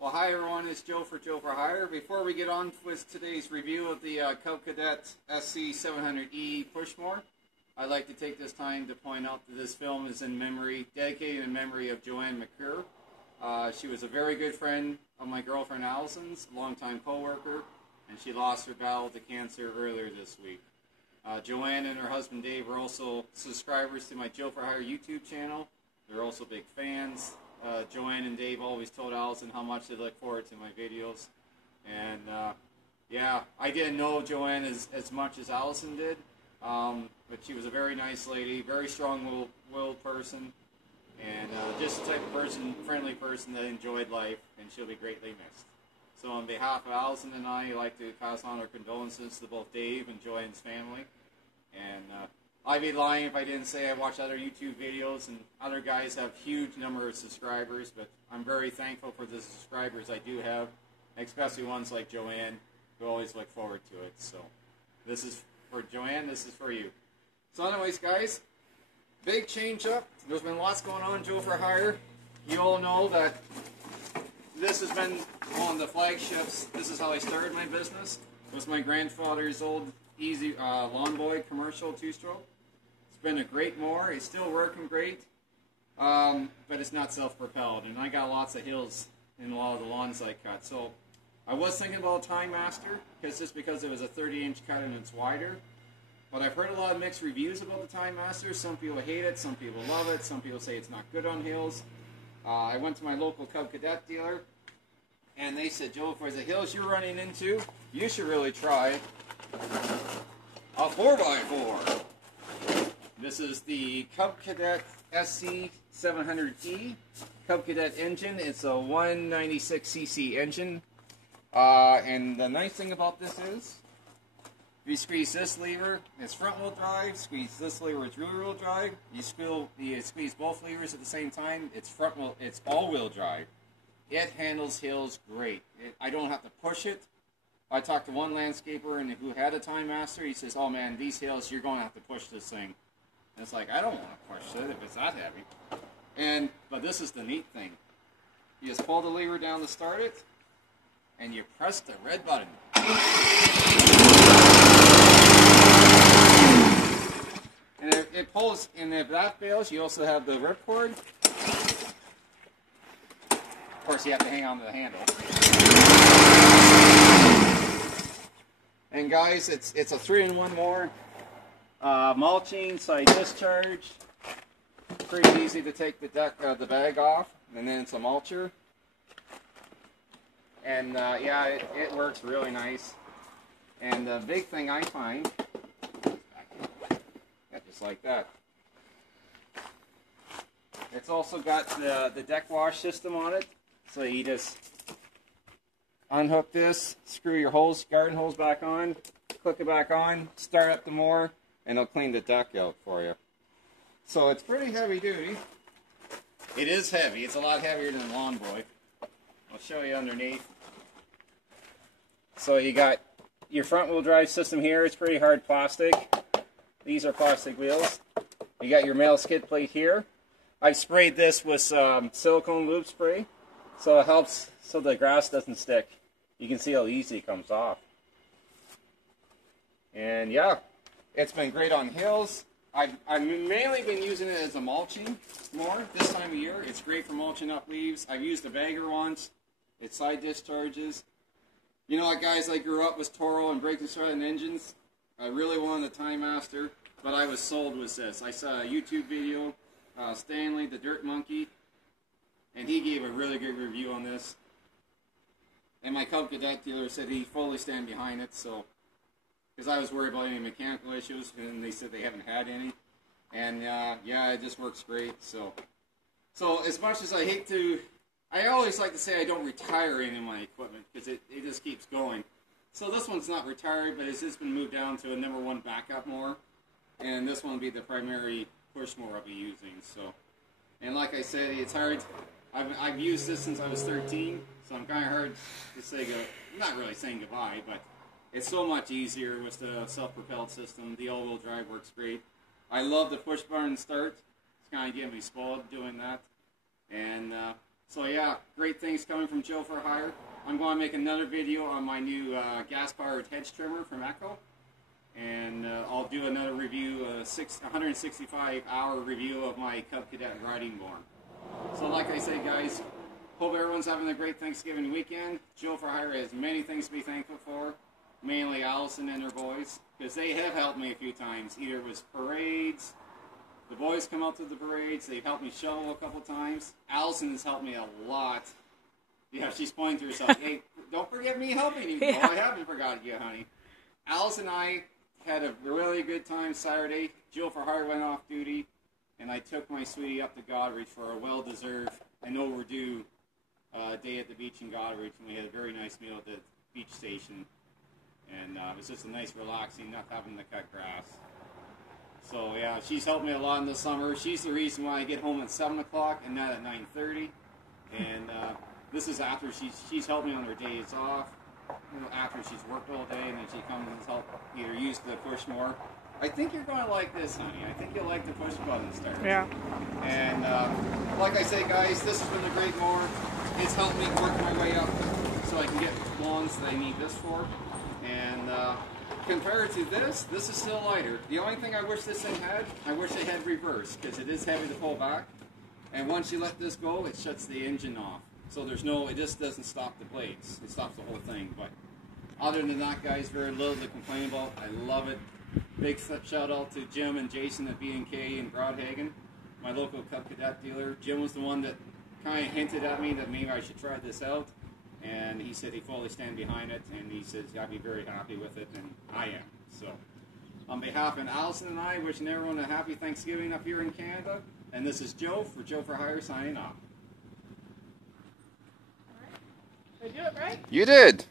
Well, hi everyone, it's Joe for Hire. Before we get on with today's review of the Cub Cadet Sc700e push mower, I'd like to take this time to point out that this film is dedicated in memory of Joanne McGuirk. She was a very good friend of my girlfriend Allison's, a longtime co-worker, and she lost her battle to cancer earlier this week. Joanne and her husband Dave were also subscribers to my Joe for Hire YouTube channel. They're also big fans. Joanne and Dave always told Allison how much they look forward to my videos. And yeah, I didn't know Joanne as much as Allison did, but she was a very nice lady, very strong-willed person, and just the type of person, friendly person that enjoyed life, and she'll be greatly missed. So on behalf of Allison and I'd like to pass on our condolences to both Dave and Joanne's family. And I'd be lying if I didn't say I watch other YouTube videos, and other guys have huge number of subscribers, but I'm very thankful for the subscribers I do have, especially ones like Joanne, who always look forward to it. So this is for Joanne, this is for you. So anyways, guys, big change up. There's been lots going on in Joe for Hire. You all know that this has been one of the flagships. This is how I started my business. It was my grandfather's old easy lawn boy commercial two-stroke. It's been a great mower. It's still working great, but it's not self-propelled, and I got lots of hills in a lot of the lawns I cut. So I was thinking about a Time Master, just because it was a 30-inch cut and it's wider. But I've heard a lot of mixed reviews about the Time Master. Some people hate it, some people love it, some people say it's not good on hills. I went to my local Cub Cadet dealer, and they said, Joe, for the hills you're running into, you should really try a 4x4. This is the Cub Cadet Sc700e Cub Cadet engine. It's a 196cc engine. And the nice thing about this is, if you squeeze this lever, it's front-wheel drive. Squeeze this lever, it's rear-wheel drive. You squeeze both levers at the same time, it's all-wheel drive. It handles hills great. I don't have to push it. I talked to one landscaper who had a Time Master. He says, oh man, these hills, you're going to have to push this thing. And it's like, I don't want to push it if it's that heavy. But this is the neat thing. You just pull the lever down to start it, and you press the red button. And it pulls, and if that fails, you also have the ripcord. Of course, you have to hang on to the handle. And guys, it's a 3-in-1 mower. Mulching, side discharge. Pretty easy to take the bag off, and then it's a mulcher. And yeah, it works really nice. And the big thing I find, just like that. It's also got the deck wash system on it, so you just unhook this, screw your garden hose back on, click it back on, start up the mower, and it'll clean the deck out for you. So it's pretty heavy duty. It is heavy. It's a lot heavier than a lawn boy. I'll show you underneath. So you got your front wheel drive system here. It's pretty hard plastic. These are plastic wheels. You got your male skid plate here. I've sprayed this with silicone lube spray, so it helps so the grass doesn't stick. You can see how easy it comes off. And yeah, it's been great on hills. I've mainly been using it as a mulching mower this time of year. It's great for mulching up leaves. I've used a bagger once. It side discharges. You know what, guys, I grew up with Toro and braking starting engines. I really wanted a Time Master, but I was sold with this. I saw a YouTube video, Stanley, the Dirt Monkey, and he gave a really good review on this. And my Cub Cadet dealer said he fully stand behind it, so, because I was worried about any mechanical issues, and they said they haven't had any. And yeah, it just works great. So as much as I hate to, I always like to say I don't retire any of my equipment, because it just keeps going. So this one's not retired, but it's just been moved down to a #1 backup mower, and this one will be the primary push mower I'll be using. So, and like I said, it's hard. I've used this since I was 13, so I'm kind of hard to say I'm not really saying goodbye, but it's so much easier with the self-propelled system. The all-wheel drive works great. I love the push button start. It's kind of getting me spoiled doing that, and So yeah, great things coming from Joe for Hire. I'm going to make another video on my new gas-powered hedge trimmer from Echo. And I'll do another review, 165-hour review of my Cub Cadet riding mower. So like I say, guys, hope everyone's having a great Thanksgiving weekend. Joe for Hire has many things to be thankful for, mainly Allison and her boys, because they have helped me a few times. Either it was parades, the boys come out to the parades, they've helped me shovel a couple times. Allison has helped me a lot. Yeah, she's pointing to herself. Hey, don't forget me helping you. Yeah. Oh, I haven't forgotten you, honey. Allison and I had a really good time Saturday. Joe for Hire went off duty, and I took my sweetie up to Goderich for a well-deserved and overdue day at the beach in Goderich, and we had a very nice meal at the beach station. And it was just a nice, relaxing, not having to cut grass. So yeah, she's helped me a lot in the summer. She's the reason why I get home at 7 o'clock and not at 9:30. And this is after she's helped me on her days off. You know, after she's worked all day, and then she comes and helps either use the push more. I think you're going to like this, honey. I think you'll like the push button start. Yeah. And like I say, guys, this has been a great mower. It's helped me work my way up so I can get lawns that I need this for. And compared to this is still lighter. The only thing I wish this thing had, I wish it had reverse, because it is heavy to pull back. And once you let this go, it shuts the engine off. So there's no, it just doesn't stop the blades. It stops the whole thing. But other than that, guys, very little to complain about. I love it. Big shout out to Jim and Jason at B&K in Broadhagen, my local Cub Cadet dealer. Jim was the one that kind of hinted at me that maybe I should try this out. And he said he fully stand behind it. And he says I'd be very happy with it. And I am. So on behalf of Allison and I, wishing everyone a happy Thanksgiving up here in Canada. And this is Joe for Joe for Hire signing off. Did I do it right? You did.